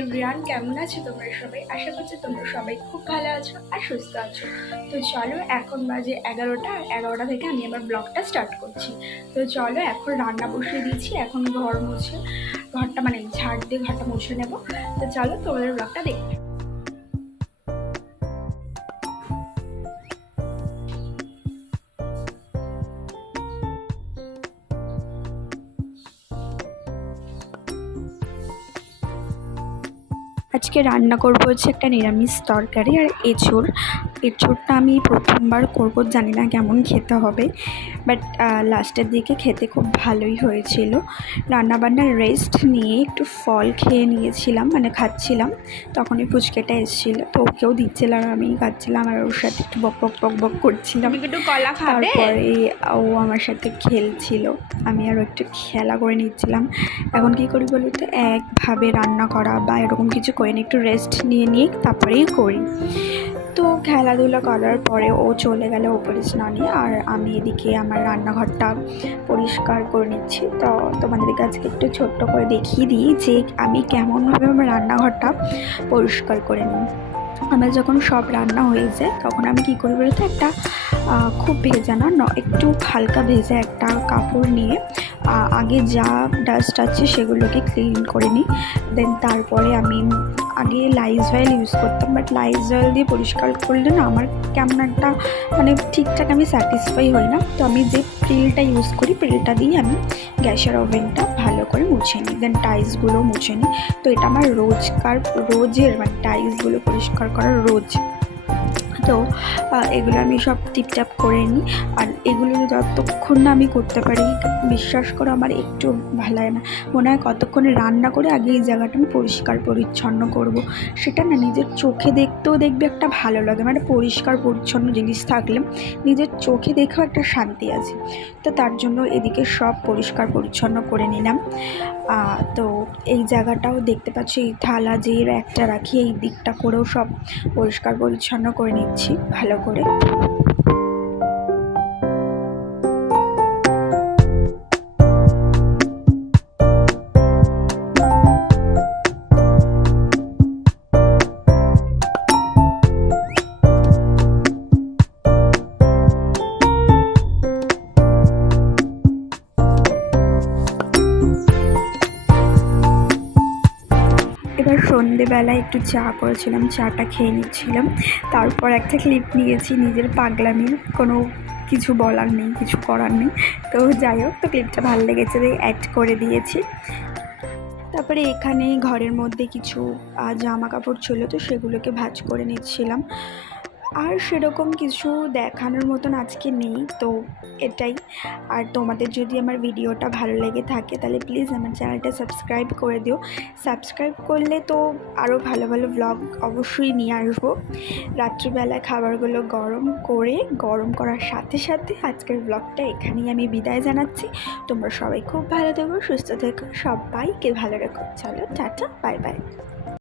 Everyone কেমন আছো তোমরা সবাই? আশা করছি তোমরা সবাই খুব ভালো আছো আর সুস্থ আছো। তো চলো, এখন বাজে এগারোটা এগারোটা থেকে আমি আমার ব্লগটা স্টার্ট করছি। তো চলো, এখন রান্না বসিয়ে দিয়েছি, এখন ঘর মুছে, ঘরটা মানে ঝাড় দিয়ে ঘরটা মুছে নেব। তো চলো, তোমাদের ব্লগটা দেখবে আজকে রান্না করব হচ্ছে একটা নিরামিষ তরকারি আর এঁচোড়। এঁচোড়টা আমি প্রথমবার করব জানি না কেমন খেতে হবে। বাট লাস্টের দিকে খেতে খুব ভালোই হয়েছিল। রান্নাবান্নার রেস্ট নিয়ে একটু ফল খেয়ে নিয়েছিলাম মানে খাচ্ছিলাম। তখনই ফুচকেটা এসেছিল তো ওকেও দিচ্ছিলাম আর আমি খাচ্ছিলাম আর ওর সাথে একটু বক বক বক বক করছিলাম। একটু কলা তারপরে ও আমার সাথে খেলছিল আমি আরও একটু খেলা করে নিচ্ছিলাম। এখন কী করি বলি তো? একভাবে রান্না করা বা এরকম কিছু করি না একটু রেস্ট নিয়ে নিয়ে তারপরেই করি। তো খেলাধুলা করার পরে ও চলে গেল ওপরে স্নানে আর আমি এদিকে আমার রান্নাঘরটা পরিষ্কার করে নিচ্ছি। তো তোমাদেরকে আজকে একটু ছোট্ট করে দেখিয়ে দিই যে আমি কেমনভাবে আমার রান্নাঘরটা পরিষ্কার করে নিই। আমার যখন সব রান্না হয়ে যায়, তখন আমি কী করি বলতো? একটা খুব ভেজা ন- একটু হালকা ভেজা একটা কাপড় নিয়ে আগে যা ডাস্ট আছে সেগুলোকে ক্লিন করে নিই। দেন তারপরে আমি আগে লাইজয়েল ইউজ করতাম বাট লাইজয়েল দিয়ে পরিষ্কার করলে না আমার কেমন একটা মানে ঠিকঠাক আমি স্যাটিসফাই হই না। তো আমি যে প্রিলটা ইউজ করি প্রিলটা দিয়ে আমি গ্যাসের ওভেনটা ভালো করে মুছে নিই। দেন টাইলসগুলো মুছে নিই। তো এটা আমার রোজকার, রোজের মানে টাইলসগুলো পরিষ্কার করার রোজ তো এগুলো আমি সব টিপটাপ করে নিই। আর এগুলো যতক্ষণ না আমি করতে পারি, বিশ্বাস করো আমার একটু ভালো লাগে না। মনে হয় কতক্ষণে রান্না করে আগে এই জায়গাটা আমি পরিষ্কার, পরিচ্ছন্ন করব। সেটা না নিজের চোখে দেখতেও দেখবে একটা ভালো লাগে। মানে পরিষ্কার, পরিচ্ছন্ন জিনিস থাকলে নিজের চোখে দেখেও একটা শান্তি আছে। তো তার জন্য এদিকে সব পরিষ্কার, পরিচ্ছন্ন করে নিলাম। তো এই জায়গাটাও দেখতে পাচ্ছি, এই থালা যে একটা রাখি, এই দিকটা করেও সব পরিষ্কার, পরিচ্ছন্ন করে নিচ্ছি ভালো করে এবার সন্ধেবেলায় একটু চা করেছিলাম, চাটা খেয়ে নিচ্ছিলাম। তারপর একটা ক্লিপ নিয়েছি নিজের পাগলামির কোনো কিছু বলার নেই, কিছু করার নেই। তো যাই হোক, তো ক্লিপটা ভালো লেগেছে অ্যাড করে দিয়েছি। তারপরে এখানে ঘরের মধ্যে কিছু জামা কাপড় ছিল, তো সেগুলোকে ভাজ করে নিচ্ছিলাম। আর সেরকম কিছু দেখানোর মতন আজকে নেই, তো এটাই। আর তোমাদের যদি আমার ভিডিওটা ভালো লেগে থাকে, তাহলে প্লিজ আমার চ্যানেলটা সাবস্ক্রাইব করে দিও। সাবস্ক্রাইব করলে তো আরও ভালো ভালো ব্লগ অবশ্যই নিয়ে আসব। রাত্রিবেলায় খাবারগুলো গরম করে, গরম করার সাথে সাথে আজকের ব্লগটা এখানেই আমি বিদায় জানাচ্ছি। তোমরা সবাই খুব ভালো থেকো, সুস্থ থেকো, সবাইকে ভালো রেখো। চলো, টাটা বাই বাই